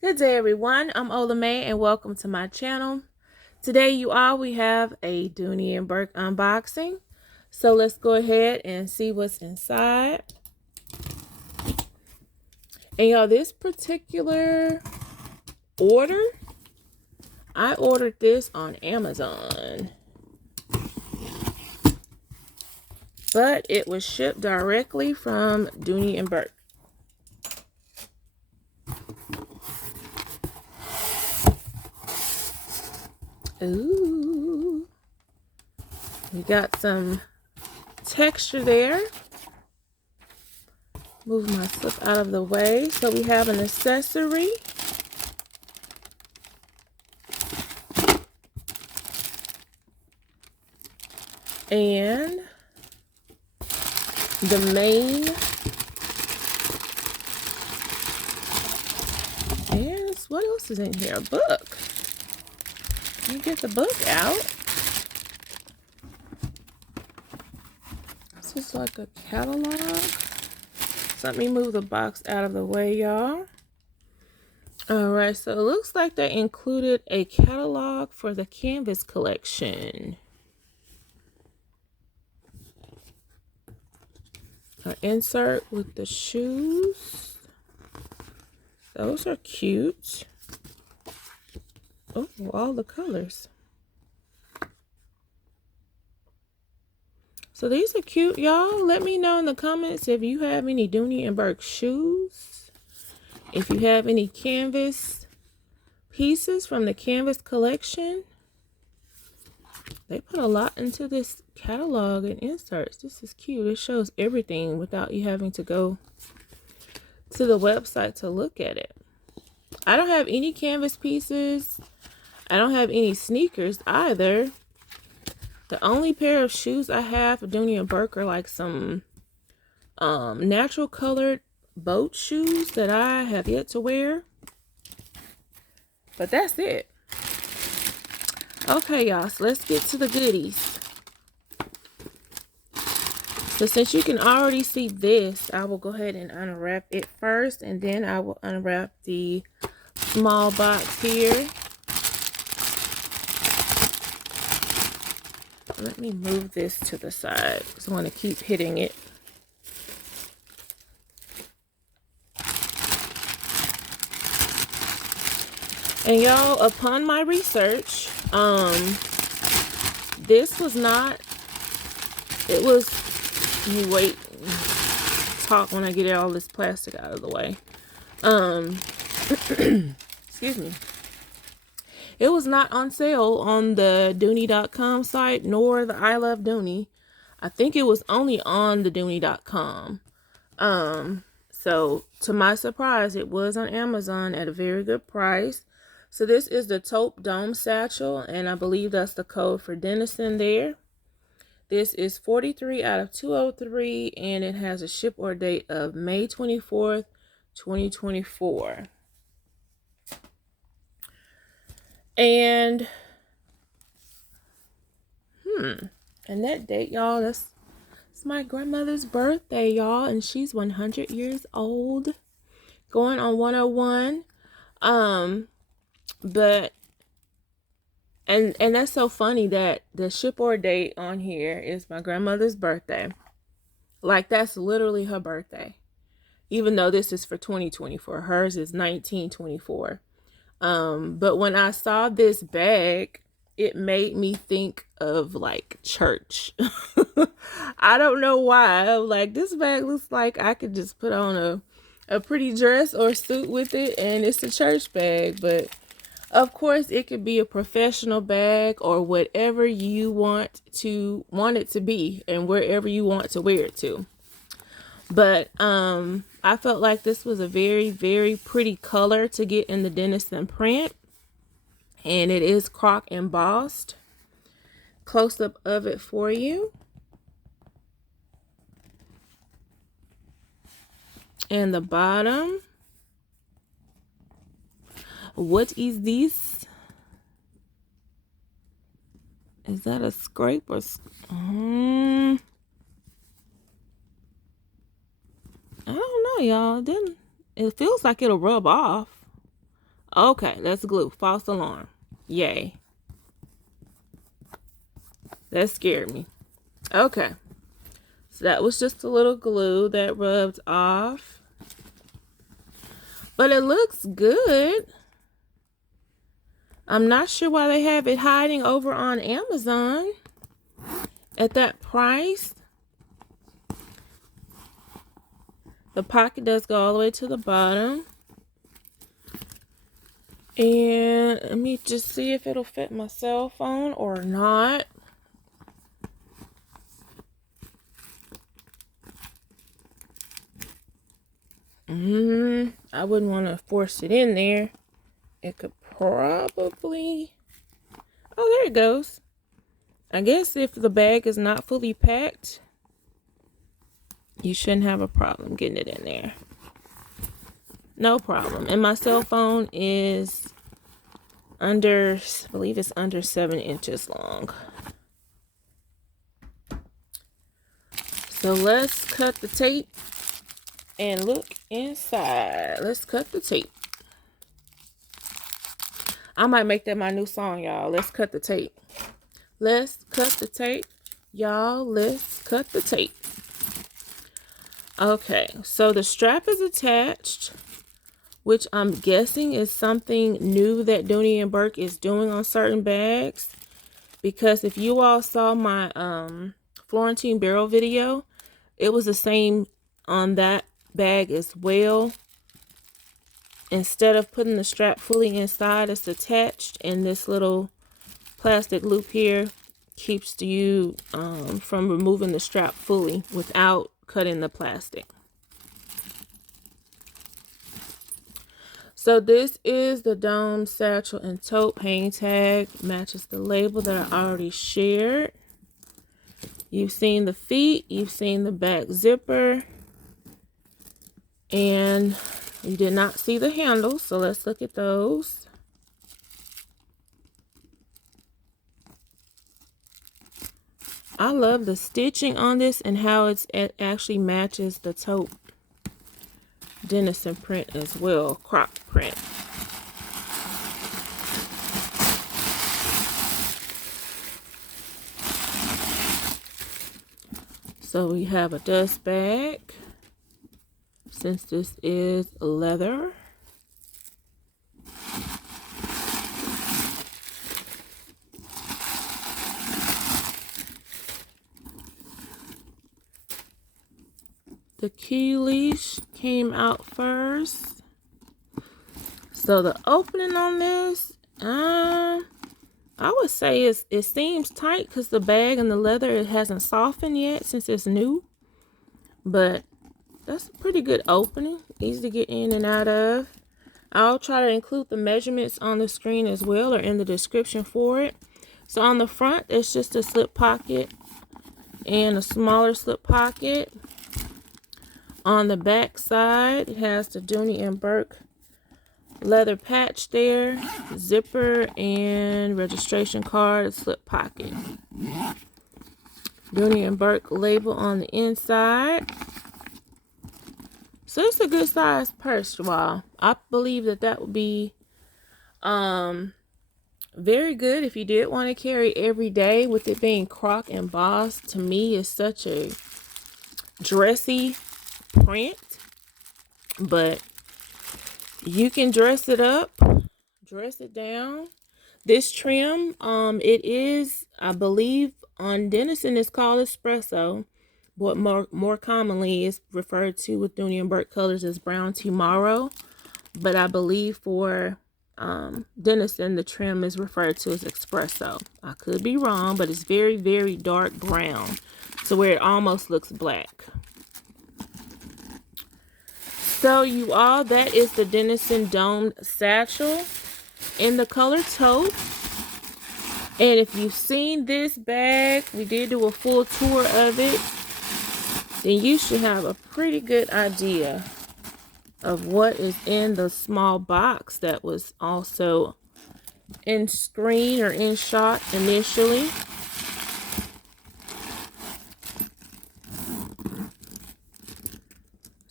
Good day, everyone. I'm OlaMaye, and welcome to my channel. Today, we have a Dooney and Bourke unboxing. So let's go ahead and see what's inside. And y'all, this particular order, I ordered this on Amazon, but it was shipped directly from Dooney and Bourke. Ooh, we got some texture there. Move my slip out of the way. So we have an accessory. And the main. And what else is in here? A book. Let me get the book out. This is like a catalog. So let me move the box out of the way, y'all. Alright, so it looks like they included a catalog for the canvas collection. An insert with the shoes. Those are cute. Oh, all the colors. So these are cute, y'all. Let me know in the comments if you have any Dooney and Bourke shoes. If you have any canvas pieces from the canvas collection. They put a lot into this catalog and inserts. This is cute. It shows everything without you having to go to the website to look at it. I don't have any canvas pieces. I don't have any sneakers either. The only pair of shoes I have for Dooney and Bourke are like some natural colored boat shoes that I have yet to wear. But that's it. Okay, y'all, so let's get to the goodies. So since you can already see this, I will go ahead and unwrap it first, and then I will unwrap the small box here. Let me move this to the side because I want to keep hitting it. And y'all, upon my research, this was not, it was, let me wait, talk when I get all this plastic out of the way. Excuse me. It was not on sale on the Dooney.com site, nor the I Love Dooney. I think it was only on the Dooney.com. So to my surprise, it was on Amazon at a very good price. So this is the taupe dome satchel, and I believe that's the code for Denison there. This is 43 out of 203, and it has a ship or date of May 24th, 2024. And, and that date, y'all, it's my grandmother's birthday, y'all, and she's 100 years old, going on 101. But, and that's so funny that the ship or date on here is my grandmother's birthday. Like, that's literally her birthday. Even though this is for 2024, hers is 1924. But when I saw this bag, it made me think of like church. I don't know why. Like, this bag looks like I could just put on a pretty dress or suit with it, and it's a church bag. But of course, it could be a professional bag or whatever you want it to be, and wherever you want to wear it to. But I felt like this was a very, very pretty color to get in the Denison print. And it is croc embossed. Close up of it for you. And the bottom. What is this? Is that a scrape or... I don't know, y'all. It feels like it'll rub off. Okay, that's glue. False alarm. Yay. That scared me. Okay. So that was just a little glue that rubbed off. But it looks good. I'm not sure why they have it hiding over on Amazon at that price. The pocket does go all the way to the bottom. And let me just see if it'll fit my cell phone or not. I wouldn't want to force it in there. It could probably... Oh, there it goes. I guess if the bag is not fully packed, you shouldn't have a problem getting it in there. No problem. And my cell phone is under, I believe it's under 7 inches long. So let's cut the tape and look inside. Let's cut the tape. I might make that my new song, y'all. Let's cut the tape. Let's cut the tape. Y'all, let's cut the tape. Okay, so the strap is attached, which I'm guessing is something new that Dooney and Bourke is doing on certain bags. Because if you all saw my Florentine barrel video, it was the same on that bag as well. Instead of putting the strap fully inside, it's attached, and this little plastic loop here keeps you from removing the strap fully without cutting the plastic. So this is the dome, satchel, and tote hang tag. Matches the label that I already shared. You've seen the feet, you've seen the back zipper, and you did not see the handles, so let's look at those. I love the stitching on this and how it actually matches the tote Denison print as well, crop print. So we have a dust bag, since this is leather. The key leash came out first. So the opening on this, I would say it seems tight because the bag and the leather, it hasn't softened yet since it's new. But that's a pretty good opening, easy to get in and out of. I'll try to include the measurements on the screen as well, or in the description for it. So on the front, it's just a slip pocket and a smaller slip pocket. On the back side, it has the Dooney and Bourke leather patch there, zipper, and registration card, slip pocket. Dooney and Bourke label on the inside. So it's a good size purse, y'all. I believe that would be very good if you did want to carry every day, with it being croc embossed. To me, it's such a dressy print, but you can dress it up, dress it down. This trim, it is, I believe on Denison it's called espresso, but more commonly is referred to with Dooney and Bourke colors as brown tomorrow. But I believe for Denison, the trim is referred to as espresso. I could be wrong, but it's very, very dark brown, so where it almost looks black. So you all, that is the Denison domed satchel in the color taupe. And if you've seen this bag, we did do a full tour of it, then you should have a pretty good idea of what is in the small box that was also in screen or in shot initially.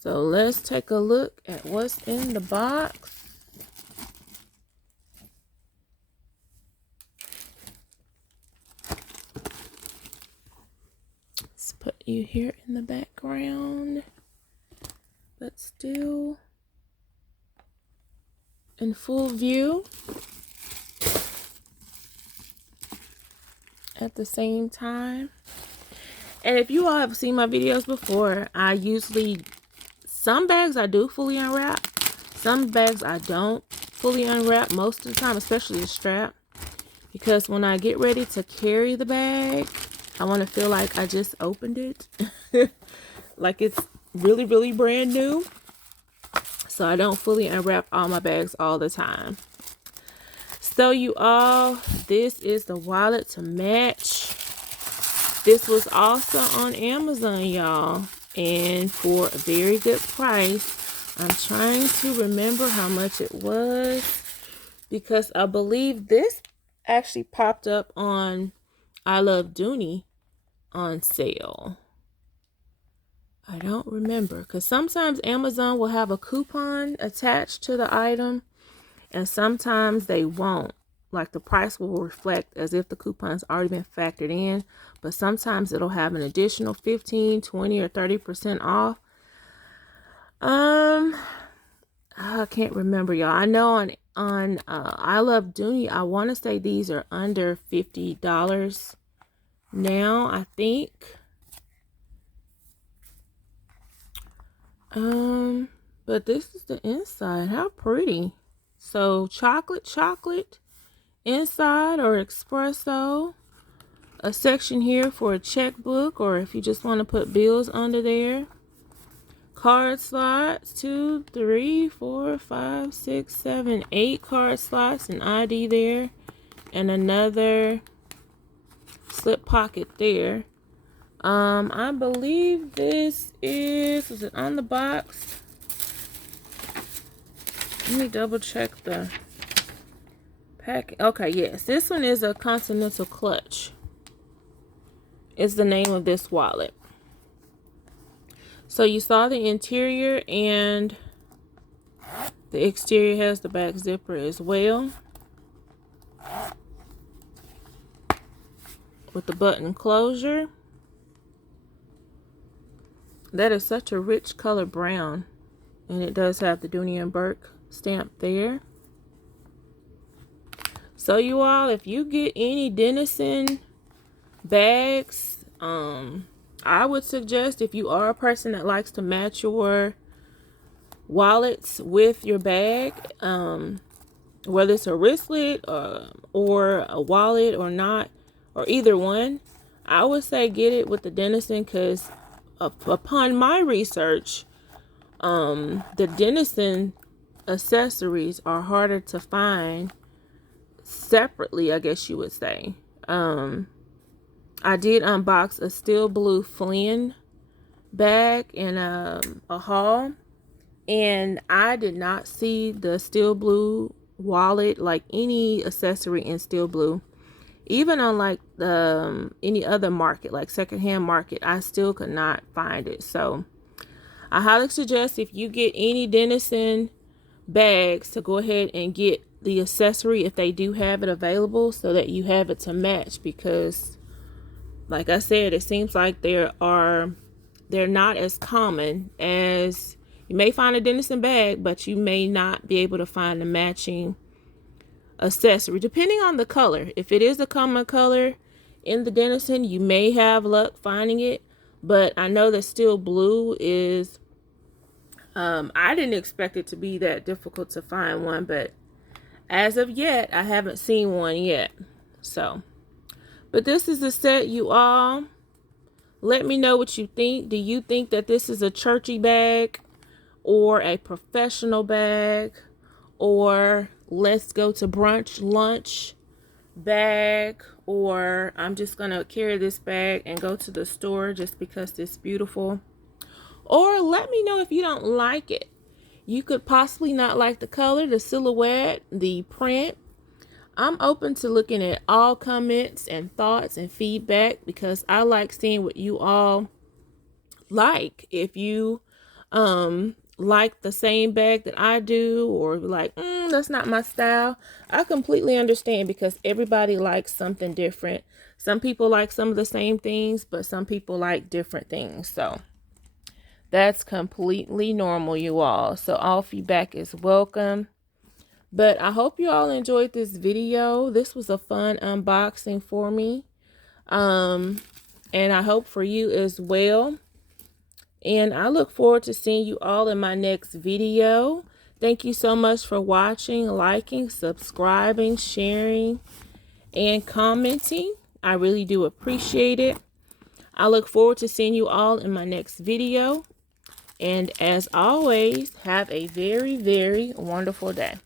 So let's take a look at what's in the box. you here in the background, but still in full view at the same time. And if you all have seen my videos before, I usually, some bags I do fully unwrap, some bags I don't fully unwrap most of the time, especially the strap, because when I get ready to carry the bag, I want to feel like I just opened it like it's really, really brand new. So I don't fully unwrap all my bags all the time. So you all, this is the wallet to match. This was also on Amazon, y'all, and for a very good price. I'm trying to remember how much it was, because I believe this actually popped up on I Love Dooney on sale. I don't remember, because sometimes Amazon will have a coupon attached to the item, and sometimes they won't. Like the price will reflect as if the coupon's already been factored in, but sometimes it'll have an additional 15, 20, or 30% off. I can't remember, y'all. I know on I Love Dooney, I want to say these are under $50 now, I think. But this is the inside. How pretty. So chocolate inside, or espresso. A section here for a checkbook, or if you just want to put bills under there. Card slots, 2, 3, 4, 5, 6, 7, 8 card slots, an ID there, and another slip pocket there. I believe this was it on the box? Let me double check the pack. Okay, yes, this one is a Continental Clutch. Is the name of this wallet. So you saw the interior, and the exterior has the back zipper as well, with the button closure. That is such a rich color brown, and it does have the Dooney and Bourke stamp there. So you all, if you get any Denizen bags, I would suggest, if you are a person that likes to match your wallets with your bag, whether it's a wristlet or a wallet or not, or either one, I would say get it with the Denizen, because upon my research, the Denizen accessories are harder to find separately, I guess you would say. I did unbox a steel blue Flynn bag in a haul, and I did not see the steel blue wallet, like any accessory in steel blue. Even on like any other market, like secondhand market, I still could not find it. So I highly suggest, if you get any Denizen bags, to go ahead and get the accessory if they do have it available, so that you have it to match. Because like I said, it seems like they're not as common as, you may find a Denizen bag, but you may not be able to find the matching accessory, depending on the color. If it is a common color in the Denizen, you may have luck finding it. But I know that steel blue is, I didn't expect it to be that difficult to find one, but as of yet, I haven't seen one yet. So, but this is the set, you all. Let me know what you think. Do you think that this is a churchy bag, or a professional bag, or let's go to brunch, lunch bag, or I'm just going to carry this bag and go to the store just because it's beautiful? Or let me know if you don't like it. You could possibly not like the color, the silhouette, the print. I'm open to looking at all comments and thoughts and feedback, because I like seeing what you all like. If you like the same bag that I do, or like, that's not my style, I completely understand, because everybody likes something different. Some people like some of the same things, but some people like different things. So that's completely normal, you all. So all feedback is welcome. But I hope you all enjoyed this video. This was a fun unboxing for me. And I hope for you as well. And I look forward to seeing you all in my next video. Thank you so much for watching, liking, subscribing, sharing, and commenting. I really do appreciate it. I look forward to seeing you all in my next video. And as always, have a very, very wonderful day.